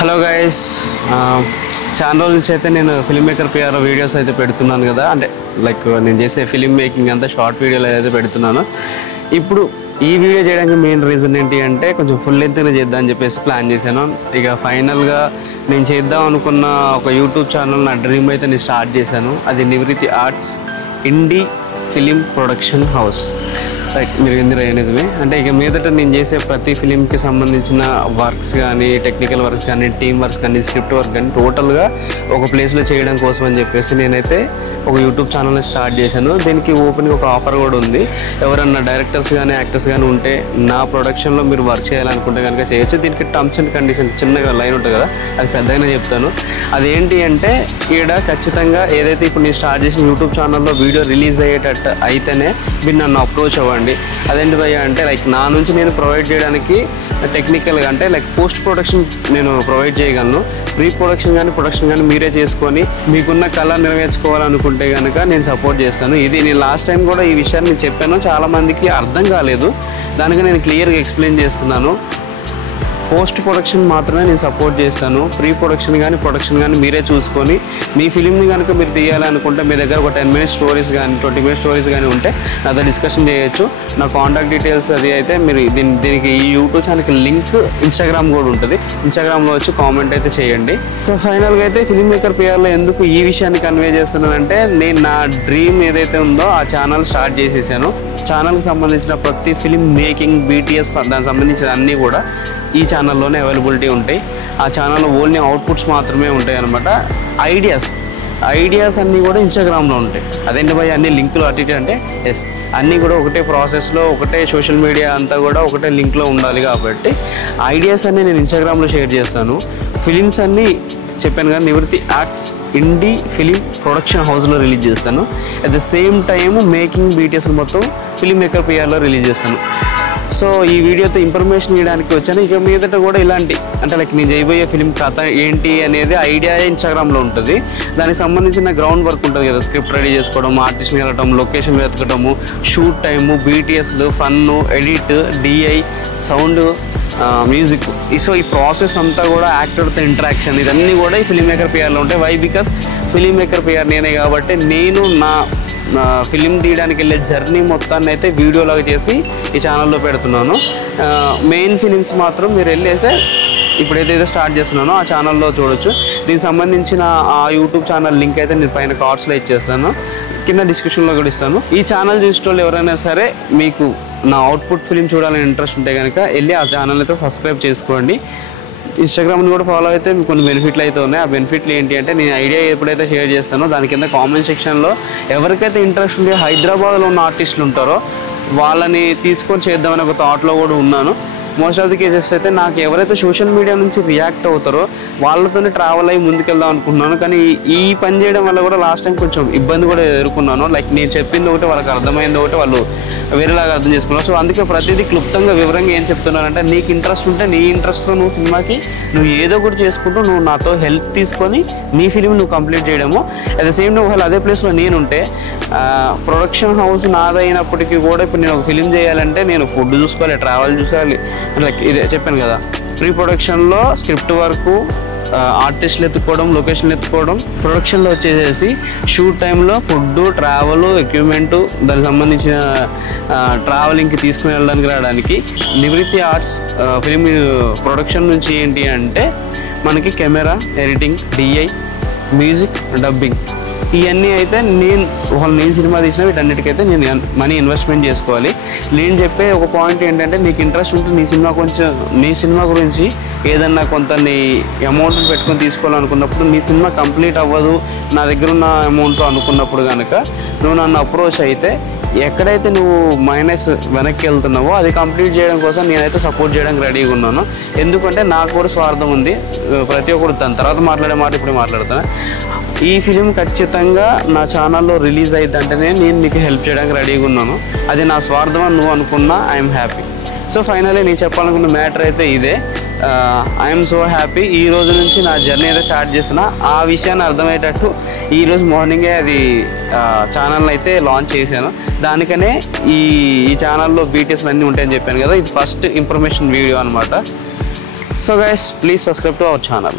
Hello guys, చాలా రోజుల నుంచి అయితే నేను ఫిల్మ్ మేకర్ పిఆర్ వీడియోస్ అయితే పెడుతున్నాను కదా. అంటే లైక్ నేను చేసే ఫిల్మ్ మేకింగ్ అంతా షార్ట్ వీడియోలు అయితే పెడుతున్నాను. ఇప్పుడు ఈ వీడియో చేయడానికి మెయిన్ రీజన్ ఏంటి అంటే కొంచెం ఫుల్ లెంత్గా చేద్దాం అని చెప్పేసి ప్లాన్ చేశాను. ఇక ఫైనల్గా నేను చేద్దాం అనుకున్న ఒక యూట్యూబ్ ఛానల్, నా డ్రీమ్ అయితే నేను స్టార్ట్ చేశాను. అది నివృత్తి ఆర్ట్స్ ఇండి ఫిలిం ప్రొడక్షన్ హౌస్. రైట్, మీరు ఎందుకు నిజమే. అంటే ఇక మీదట నేను చేసే ప్రతి ఫిలింకి సంబంధించిన వర్క్స్ కానీ, టెక్నికల్ వర్క్స్ కానీ, టీమ్ వర్క్స్ కానీ, స్క్రిప్ట్ వర్క్ కానీ టోటల్గా ఒక ప్లేస్లో చేయడం కోసం అని చెప్పేసి నేనైతే ఒక యూట్యూబ్ ఛానల్ని స్టార్ట్ చేశాను. దీనికి ఓపెన్గా ఒక ఆఫర్ కూడా ఉంది. ఎవరన్నా డైరెక్టర్స్ కానీ, యాక్టర్స్ కానీ ఉంటే నా ప్రొడక్షన్లో మీరు వర్క్ చేయాలనుకుంటే కనుక చేయొచ్చు. దీనికి టర్మ్స్ అండ్ కండిషన్స్ చిన్నగా లైన్ ఉంటుంది కదా, అది పెద్దగానే చెప్తాను. అదేంటి అంటే ఈడ ఖచ్చితంగా ఏదైతే ఇప్పుడు నేను స్టార్ట్ చేసిన యూట్యూబ్ ఛానల్లో వీడియో రిలీజ్ అయ్యేటట్టు అయితేనే మీరు నన్ను అప్రోచ్ అవ్వండి. అదేంటి భయ్యా అంటే లైక్ నా నుంచి నేను ప్రొవైడ్ చేయడానికి టెక్నికల్గా అంటే లైక్ పోస్ట్ ప్రొడక్షన్ నేను ప్రొవైడ్ చేయగలను. ప్రీ ప్రొడక్షన్ కానీ ప్రొడక్షన్ కానీ మీరే చేసుకొని మీకున్న కళ నెరవేర్చుకోవాలనుకుంటే కనుక నేను సపోర్ట్ చేస్తాను. ఇది నేను లాస్ట్ టైం కూడా ఈ విషయాన్ని నేను చెప్పాను, చాలామందికి అర్థం కాలేదు. దానికి నేను క్లియర్గా ఎక్స్ప్లెయిన్ చేస్తున్నాను. పోస్ట్ ప్రొడక్షన్ మాత్రమే నేను సపోర్ట్ చేస్తాను. ప్రీ ప్రొడక్షన్ కానీ ప్రొడక్షన్ కానీ మీరే చూసుకొని మీ ఫిలింని కనుక మీరు తీయాలనుకుంటే మీ దగ్గర ఒక 10 minutes స్టోరీస్ కానీ 20 minutes స్టోరీస్ కానీ ఉంటే నాతో డిస్కషన్ చేయొచ్చు. నా కాంటాక్ట్ డీటెయిల్స్ అది అయితే మీరు దీనికి ఈ యూట్యూబ్ ఛానల్కి లింక్ ఇన్స్టాగ్రామ్ కూడా ఉంటుంది. ఇన్స్టాగ్రామ్లో వచ్చి కామెంట్ అయితే చేయండి. సో ఫైనల్గా అయితే ఫిల్మ్ మేకర్ పిఆర్లో ఎందుకు ఈ విషయాన్ని కన్వే చేస్తున్నానంటే నేను నా డ్రీమ్ ఏదైతే ఉందో ఆ ఛానల్ స్టార్ట్ చేసేసాను. ఛానల్కి సంబంధించిన ప్రతి ఫిలిం మేకింగ్, బీటీఎస్ దానికి సంబంధించిన అన్నీ కూడా ఈ ఛానల్లోనే అవైలబిలిటీ ఉంటాయి. ఆ ఛానల్లో ఓన్లీ అవుట్పుట్స్ మాత్రమే ఉంటాయి అనమాట. ఐడియాస్ అన్నీ కూడా ఇన్స్టాగ్రామ్లో ఉంటాయి. అదేంటి భయ్ అన్ని లింకులు అటు ఇటు అంటే ఎస్, అన్నీ కూడా ఒకటే ప్రాసెస్లో, ఒకటే సోషల్ మీడియా అంతా కూడా ఒకటే లింక్లో ఉండాలి. కాబట్టి ఐడియాస్ అన్నీ నేను ఇన్స్టాగ్రామ్లో షేర్ చేస్తాను. ఫిలిమ్స్ అన్నీ చెప్పాను కానీ నివృత్తి ఆర్ట్స్ ఇండి ఫిలిం ప్రొడక్షన్ హౌస్లో రిలీజ్ చేస్తాను. At the same time making BTS మొత్తం ఫిల్మ్ మేకర్ పిఆర్లో రిలీజ్ చేస్తాను. సో ఈ వీడియోతో ఇన్ఫర్మేషన్ ఇవ్వడానికి వచ్చాను. ఇక మీదట కూడా ఇలాంటి అంటే లైక్ నేను చేయబోయే ఫిలిం కథ ఏంటి అనేది ఐడియా ఇన్స్టాగ్రామ్లో ఉంటుంది. దానికి సంబంధించిన గ్రౌండ్ వర్క్ ఉంటుంది కదా, స్క్రిప్ట్ రెడీ చేసుకోవడం, ఆర్టిస్ట్ని వెళ్ళటం, లొకేషన్ వెతకటము, షూట్ టైము, బీటీఎస్లు, fun, edit, DI, sound, music. So ఈ ప్రాసెస్ అంతా కూడా యాక్టర్తో ఇంటరాక్షన్ ఇవన్నీ కూడా ఈ ఫిల్మ్ మేకర్ పిఆర్లో ఉంటాయి. Why? Because film maker PR నేనే కాబట్టి నేను నా ఫిలిం తీయడానికి వెళ్ళే జర్నీ మొత్తాన్ని అయితే వీడియోలాగా చేసి ఈ ఛానల్లో పెడుతున్నాను. మెయిన్ ఫిలిమ్స్ మాత్రం మీరు వెళ్ళి అయితే ఇప్పుడు ఏదైతే స్టార్ట్ చేస్తున్నానో ఆ ఛానల్లో చూడొచ్చు. దీనికి సంబంధించిన ఆ యూట్యూబ్ ఛానల్ లింక్ అయితే నేను పైన కార్డ్స్లో ఇచ్చేస్తాను, కింద డిస్క్రిప్షన్లో కూడా ఇస్తాను. ఈ ఛానల్ చూసిన వాళ్ళు ఎవరైనా సరే మీకు నా అవుట్పుట్ ఫిలిం చూడాలని ఇంట్రెస్ట్ ఉంటే కనుక వెళ్ళి ఆ ఛానల్ అయితే సబ్స్క్రైబ్ చేసుకోండి. ఇన్స్టాగ్రామ్ని కూడా ఫాలో అయితే మీకు కొన్ని బెనిఫిట్లు అయితే ఉన్నాయి. ఆ బెనిఫిట్లు ఏంటి అంటే నేను ఐడియా ఎప్పుడైతే షేర్ చేస్తానో దాని కింద కామెంట్ సెక్షన్లో ఎవరికైతే ఇంట్రెస్ట్ ఉందో హైదరాబాద్లో ఉన్న ఆర్టిస్టులు ఉంటారో వాళ్ళని తీసుకొని చేద్దామని ఒక థాట్లో కూడా ఉన్నాను. మోస్ట్ ఆఫ్ ది కేసెస్ అయితే నాకు ఎవరైతే సోషల్ మీడియా నుంచి రియాక్ట్ అవుతారో వాళ్ళతోనే ట్రావెల్ అయ్యి ముందుకెళ్దాం అనుకుంటున్నాను. కానీ ఈ పని చేయడం వల్ల కూడా లాస్ట్ టైం కొంచెం ఇబ్బంది కూడా ఎదుర్కొన్నాను. లైక్ నేను చెప్పింది ఒకటి, వాళ్ళకి అర్థమైంది ఒకటి, వాళ్ళు వేరేలాగా అర్థం చేసుకున్నారు. సో అందుకే ప్రతిదీ క్లుప్తంగా వివరంగా ఏం చెప్తున్నానంటే నీకు ఇంట్రెస్ట్ ఉంటే నీ ఇంట్రెస్ట్తో నువ్వు సినిమాకి నువ్వు ఏదో ఒకటి చేసుకుంటూ నువ్వు నాతో హెల్ప్ తీసుకొని నీ ఫిలిం నువ్వు కంప్లీట్ చేయడము. అట్ ద సేమ్ టైం ఒకవేళ అదే ప్లేస్లో నేనుంటే ప్రొడక్షన్ హౌస్ నాదైనప్పటికీ కూడా ఇప్పుడు నేను ఒక ఫిలిం చేయాలంటే నేను ఫుడ్ చూసుకోవాలి, ట్రావెల్ చూసుకోవాలి. లైక్ ఇదే చెప్పాను కదా, ప్రీ ప్రొడక్షన్లో స్క్రిప్ట్ వర్కు, ఆర్టిస్టులు ఎత్తుకోవడం, లొకేషన్లు ఎత్తుకోవడం, ప్రొడక్షన్లో వచ్చేసేసి షూట్ టైంలో ఫుడ్, ట్రావెల్, ఎక్విప్మెంటు, దానికి సంబంధించిన ట్రావెలింగ్కి తీసుకుని వెళ్ళడానికి రావడానికి. నివృత్తి ఆర్ట్స్ ఫిలిం ప్రొడక్షన్ నుంచి ఏంటి అంటే మనకి camera, editing, DI, music, dubbing ఇవన్నీ అయితే నేను సినిమా తీసిన వీటన్నిటికైతే నేను మనీ ఇన్వెస్ట్మెంట్ చేసుకోవాలి. నేను చెప్పే ఒక పాయింట్ ఏంటంటే నీకు ఇంట్రెస్ట్ ఉంటే నీ సినిమా గురించి ఏదన్నా కొంత నీ అమౌంట్ పెట్టుకొని తీసుకోవాలనుకున్నప్పుడు నీ సినిమా కంప్లీట్ అవ్వదు నా దగ్గర ఉన్న అమౌంట్తో అనుకున్నప్పుడు కనుక నువ్వు నన్ను అప్రోచ్ అయితే ఎక్కడైతే నువ్వు మైనస్ వెనక్కి వెళ్తున్నావో అది కంప్లీట్ చేయడం కోసం నేనైతే సపోర్ట్ చేయడానికి రెడీగా ఉన్నాను. ఎందుకంటే నాకు కూడా స్వార్థం ఉంది. ప్రతి ఒక్కరు దాని తర్వాత మాట్లాడే మాట ఇప్పుడు మాట్లాడుతాను. ఈ ఫిలిం ఖచ్చితంగా నా ఛానల్లో రిలీజ్ అయిద్దంటేనే నేను నీకు హెల్ప్ చేయడానికి రెడీగా ఉన్నాను. అది నా స్వార్థం అని నువ్వు అనుకున్నా ఐఎమ్ హ్యాపీ. సో ఫైనల్లీ నేను చెప్పాలనుకున్న మ్యాటర్ అయితే ఇదే. I'm so happy. ఈ రోజు నుంచి నా జర్నీ అయితే స్టార్ట్ చేస్తున్నా. ఆ విషయాన్ని అర్థమయ్యేటట్టు ఈరోజు మార్నింగే అది ఛానల్ అయితే లాంచ్ చేశాను. దానికనే ఈ ఛానల్లో బీటీఎస్లు అన్నీ ఉంటాయని చెప్పాను కదా, ఇది ఫస్ట్ ఇన్ఫర్మేషన్ వీడియో అనమాట. So guys, please subscribe to our channel.